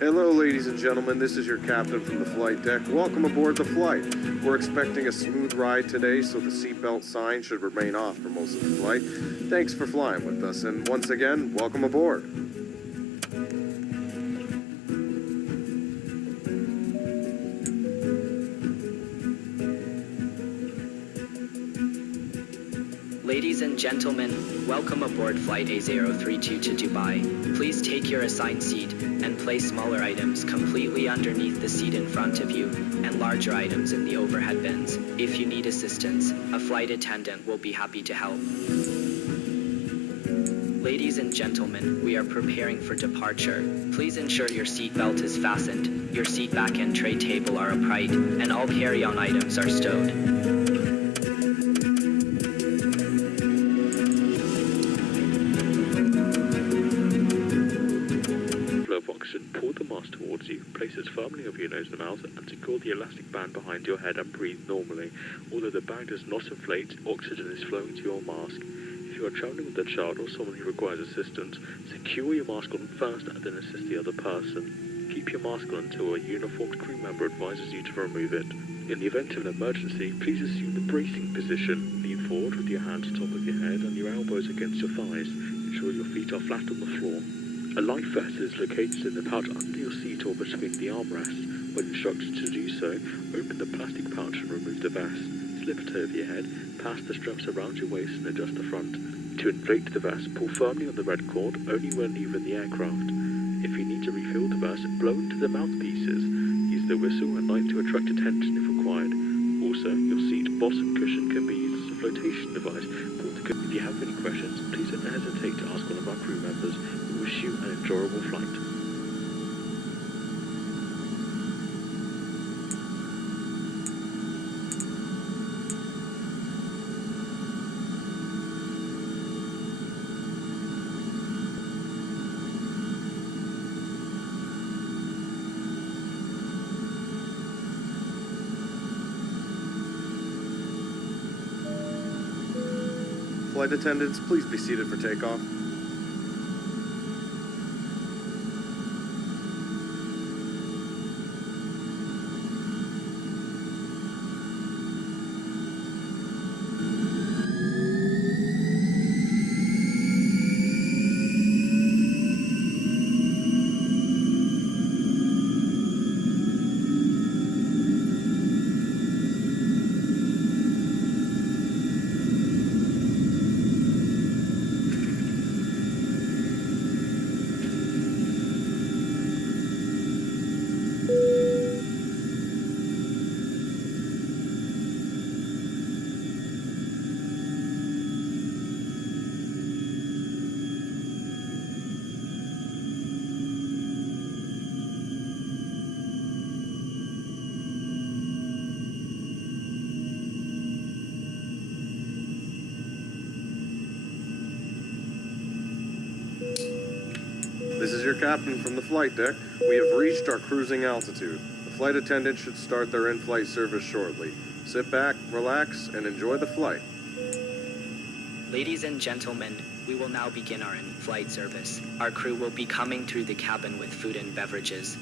Hello, ladies and gentlemen. This is your captain from the flight deck. Welcome aboard the flight. We're expecting a smooth ride today, so the seatbelt sign should remain off for most of the flight. Thanks for flying with us, and once again, welcome aboard. Ladies and gentlemen, welcome aboard Flight A032 to Dubai. Please take your assigned seat and place smaller items completely underneath the seat in front of you and larger items in the overhead bins. If you need assistance, a flight attendant will be happy to help. Ladies and gentlemen, we are preparing for departure. Please ensure your seat belt is fastened, your seat back and tray table are upright, and all carry-on items are stowed. Pull the mask towards you, place it firmly over your nose and mouth, and secure the elastic band behind your head and breathe normally. Although the bag does not inflate, oxygen is flowing to your mask. If you are travelling with a child or someone who requires assistance, secure your mask on first and then assist the other person. Keep your mask on until a uniformed crew member advises you to remove it. In the event of an emergency, please assume the bracing position. Lean forward with your hands on top of your head and your elbows against your thighs. Ensure your feet are flat on the floor. A life vest is located in the pouch under your seat or between the armrests. When instructed to do so, open the plastic pouch and remove the vest. Slip it over your head, pass the straps around your waist and adjust the front. To inflate the vest, pull firmly on the red cord only when leaving the aircraft. If you need to refill the vest, blow into the mouthpieces. Use the whistle and light to attract attention if required. Also, your seat bottom cushion can be used as a flotation device. If you have any questions, please don't hesitate to ask one of our crew members. We wish you an enjoyable flight. Flight attendants, please be seated for takeoff. This is your captain from the flight deck. We have reached our cruising altitude. The flight attendant should start their in-flight service shortly. Sit back, relax, and enjoy the flight. Ladies and gentlemen, we will now begin our in-flight service. Our crew will be coming through the cabin with food and beverages.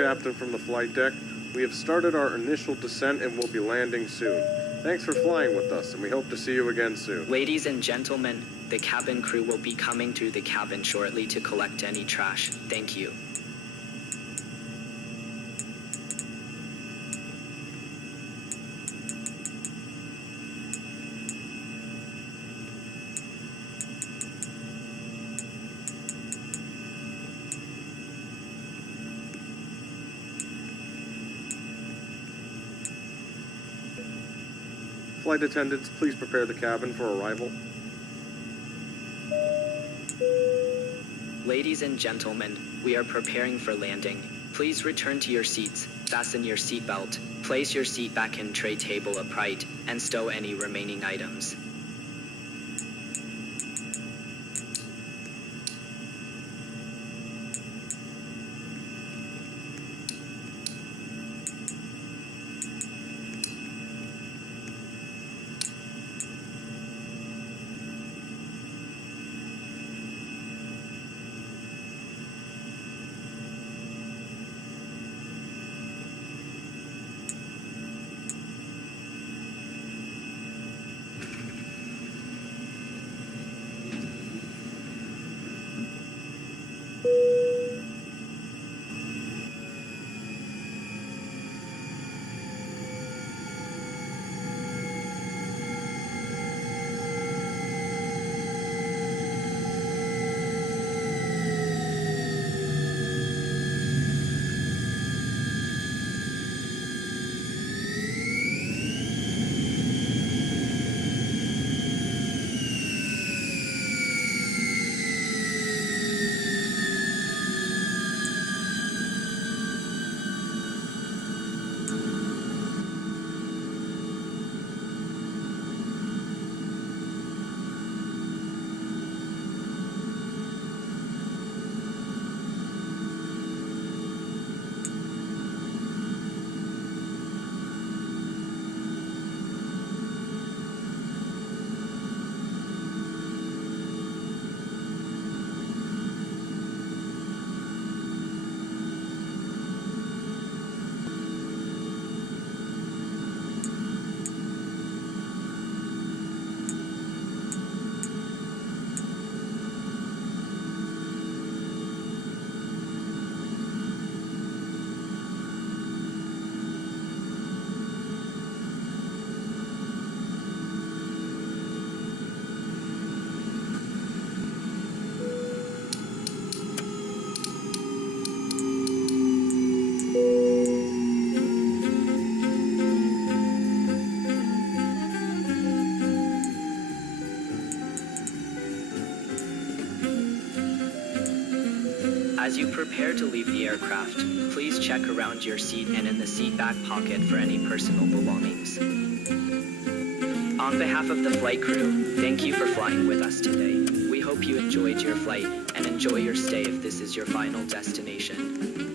captain from the flight deck. We have started our initial descent and will be landing soon. Thanks for flying with us, and we hope to see you again soon. Ladies and gentlemen, the cabin crew will be coming through the cabin shortly to collect any trash. Thank you. Flight attendants, please prepare the cabin for arrival. Ladies and gentlemen, we are preparing for landing. Please return to your seats, fasten your seatbelt, place your seat back in tray table upright, and stow any remaining items. As you prepare to leave the aircraft, please check around your seat and in the seat back pocket for any personal belongings. On behalf of the flight crew, thank you for flying with us today. We hope you enjoyed your flight and enjoy your stay if this is your final destination.